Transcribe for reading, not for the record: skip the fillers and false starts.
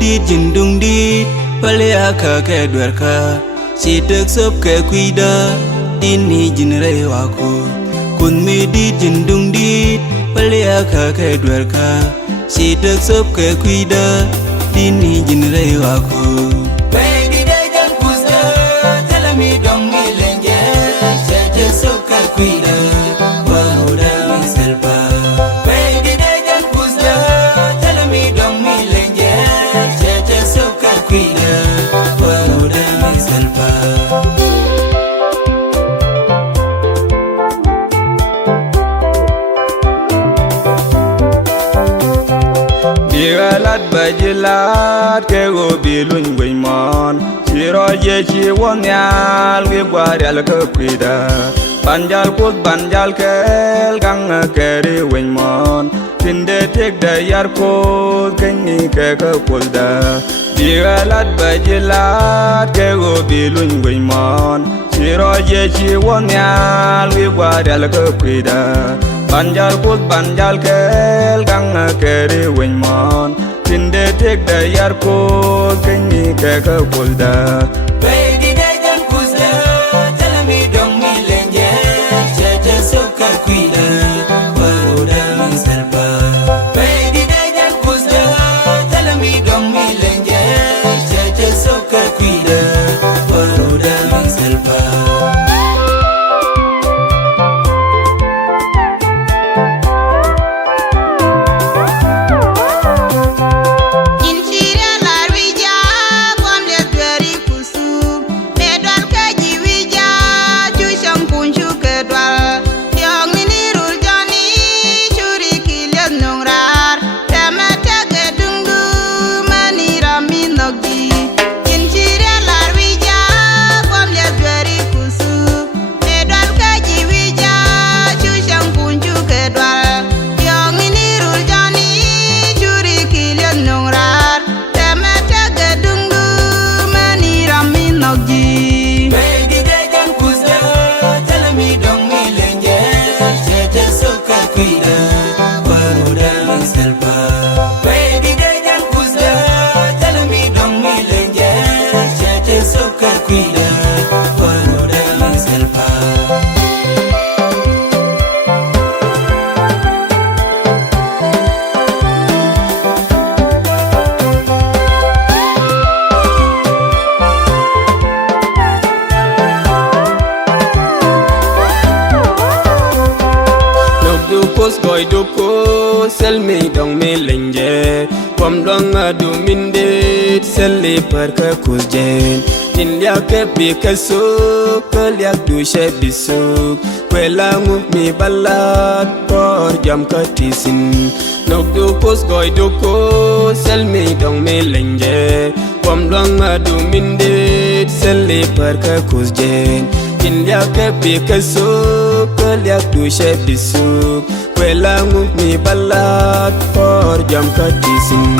dit jindung dit palea ka ke dwerka si tek sop ke kuida dini jinre wako kun mi dit jindung dit palea ka ke dwerka si tek sop ke kuida dini jinre wako baby de jan kusta tell me dong mi lenje se tek sop ke kuida wahoda mi selpa baby de jan kusta tell me dong mi lenje se tek sop ke kuida wahoda mi selpa Bigalat bajilat ke go bilun guimon Siro ye chi wonyal we gwarel ke kwida Banjal kut banjal kel gang keri guimon Tinde tek da yar ko kenni ke Kuothda Bigalat bajilat ke go bilun guimon Siro ye chi wonyal we gwarel ke kwida Banjal kut banjal kel gang keri guimon Tinde tek da yar ko kenni ke Kuothda baby de jan kusta tell me dong mi lenje che soka kuida wahoda mi selpa baby de jan kusta tell me dong mi lenje che soka kuida wahoda mi selpa Goy doko sel me dong me lenje Pom dong adu mindit sel le par ka kuzjen Tin lia ke pi ka suk ka lia du she bisuk Kwela ngup mi balat por jam ka tisin Nok du pos goy doko sel me dong me lenje Pom dong adu mindit sel le par ka kuzjen Tin lia ke pi ka suk ka lia du she bisuk Kwela ngup mi balat por jam ka tisin